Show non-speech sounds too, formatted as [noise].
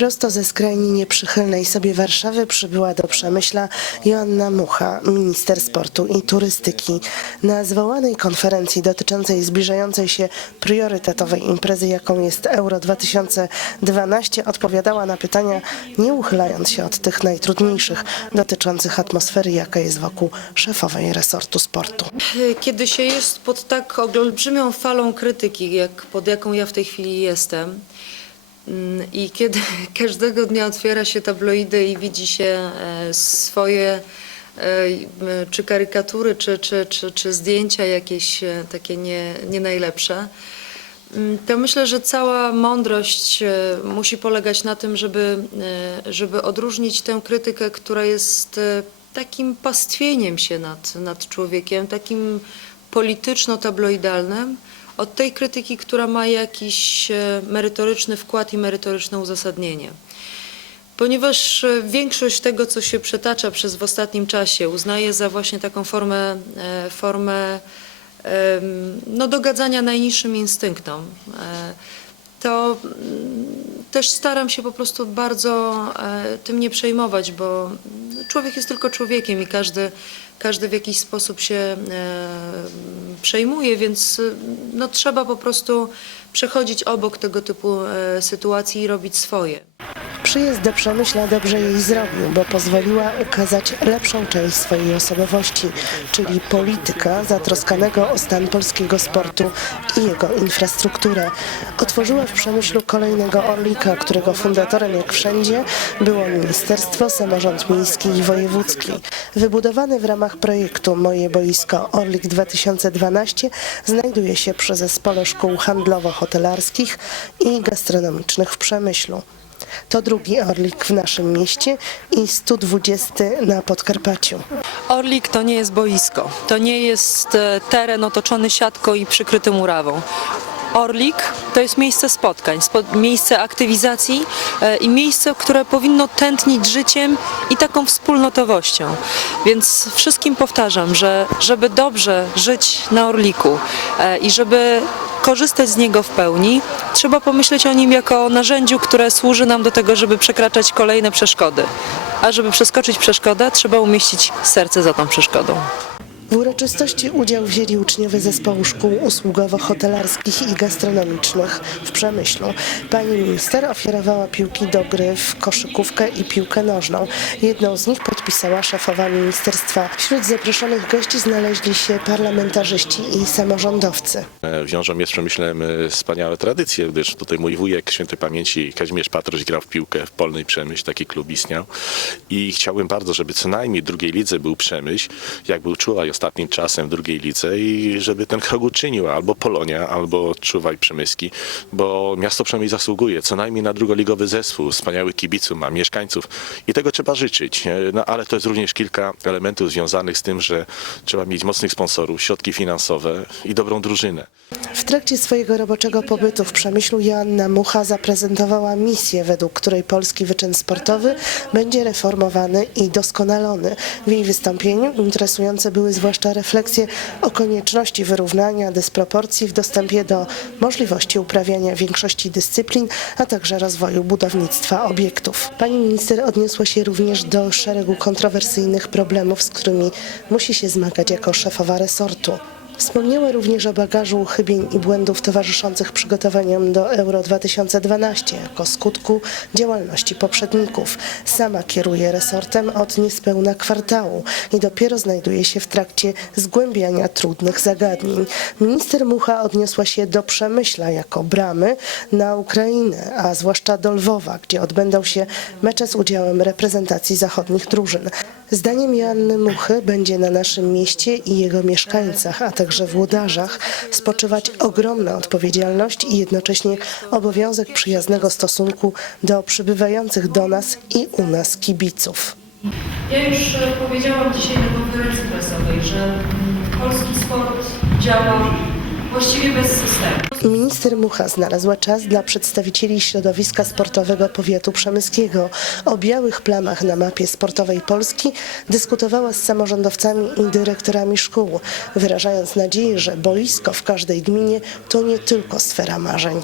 Prosto ze skrajnie nieprzychylnej sobie Warszawy przybyła do Przemyśla Joanna Mucha, minister sportu i turystyki. Na zwołanej konferencji dotyczącej zbliżającej się priorytetowej imprezy, jaką jest Euro 2012, odpowiadała na pytania, nie uchylając się od tych najtrudniejszych, dotyczących atmosfery, jaka jest wokół szefowej resortu sportu. Kiedy się jest pod tak olbrzymią falą krytyki, jak pod jaką ja w tej chwili jestem, i kiedy [laughs] każdego dnia otwiera się tabloidy i widzi się e, swoje e, czy karykatury, czy, czy, czy, czy zdjęcia jakieś e, takie nie, nie najlepsze, mm, to myślę, że cała mądrość musi polegać na tym, żeby, żeby odróżnić tę krytykę, która jest takim pastwieniem się nad, nad człowiekiem, takim polityczno-tabloidalnym, od tej krytyki, która ma jakiś e, merytoryczny wkład i merytoryczne uzasadnienie. Ponieważ e, większość tego, co się przetacza przez w ostatnim czasie, uznaje za właśnie taką formę, e, formę no, dogadzania najniższym instynktom, to mm, też staram się po prostu bardzo tym nie przejmować, bo człowiek jest tylko człowiekiem i każdy, każdy w jakiś sposób się e, przejmuje, więc e, no, trzeba po prostu przechodzić obok tego typu e, sytuacji i robić swoje. Przyjazd do Przemyśla dobrze jej zrobił, bo pozwoliła ukazać lepszą część swojej osobowości, czyli polityka zatroskanego o stan polskiego sportu i jego infrastrukturę. Otworzyła w Przemyślu kolejnego Orlika, którego fundatorem jak wszędzie było Ministerstwo, Samorząd Miejski i Wojewódzki. Wybudowany w ramach projektu Moje Boisko Orlik 2012 znajduje się przy zespole szkół handlowo-hotelarskich i gastronomicznych w Przemyślu. To drugi Orlik w naszym mieście i 120 na Podkarpaciu. Orlik to nie jest boisko, to nie jest e, teren otoczony siatką i przykryty murawą. Orlik to jest miejsce spotkań, spo, miejsce aktywizacji e, i miejsce, które powinno tętnić życiem i taką wspólnotowością. Więc wszystkim powtarzam, że żeby dobrze żyć na Orliku e, i żeby korzystać z niego w pełni, trzeba pomyśleć o nim jako o narzędziu, które służy nam do tego, żeby przekraczać kolejne przeszkody. A żeby przeskoczyć przeszkodę, trzeba umieścić serce za tą przeszkodą. W uroczystości udział wzięli uczniowie zespołu szkół usługowo-hotelarskich i gastronomicznych w Przemyślu. Pani minister ofiarowała piłki do gry w koszykówkę i piłkę nożną. Jedną z nich podpisała szefowa ministerstwa. Wśród zaproszonych gości znaleźli się parlamentarzyści i samorządowcy. E, Wiążą je z Przemyślem e, wspaniałe tradycje, gdyż tutaj mój wujek świętej pamięci Kazimierz Patroś grał w piłkę w Polnej Przemyśl, taki klub istniał i chciałbym bardzo, żeby co najmniej drugiej lidze był Przemyśl, jak był Czuwaj ostatnim czasem w drugiej lidze i żeby ten krok uczynił albo Polonia, albo Czuwaj Przemyski, bo miasto Przemyśl zasługuje co najmniej na drugoligowy zespół, wspaniałych kibiców, ma mieszkańców i tego trzeba życzyć, E, no, ale to jest również kilka elementów związanych z tym, że trzeba mieć mocnych sponsorów, środki finansowe i dobrą drużynę. W trakcie swojego roboczego pobytu w Przemyślu Joanna Mucha zaprezentowała misję, według której polski wyczyn sportowy będzie reformowany i doskonalony. W jej wystąpieniu interesujące były zwłaszcza refleksje o konieczności wyrównania dysproporcji w dostępie do możliwości uprawiania większości dyscyplin, a także rozwoju budownictwa obiektów. Pani minister odniosła się również do szeregu kontrowersyjnych problemów, z którymi musi się zmagać jako szefowa resortu. Wspomniała również o bagażu uchybień i błędów towarzyszących przygotowaniom do Euro 2012 jako skutku działalności poprzedników. Sama kieruje resortem od niespełna kwartału i dopiero znajduje się w trakcie zgłębiania trudnych zagadnień. Minister Mucha odniosła się do Przemyśla jako bramy na Ukrainę, a zwłaszcza do Lwowa, gdzie odbędą się mecze z udziałem reprezentacji zachodnich drużyn. Zdaniem Joanny Muchy będzie na naszym mieście i jego mieszkańcach, a także włodarzach spoczywać ogromna odpowiedzialność i jednocześnie obowiązek przyjaznego stosunku do przybywających do nas i u nas kibiców. Ja już e, powiedziałam dzisiaj na konferencji prasowej, że polski sport działa właściwie bez systemu. Minister Mucha znalazła czas dla przedstawicieli środowiska sportowego powiatu przemyskiego. O białych plamach na mapie sportowej Polski dyskutowała z samorządowcami i dyrektorami szkół, wyrażając nadzieję, że boisko w każdej gminie to nie tylko sfera marzeń.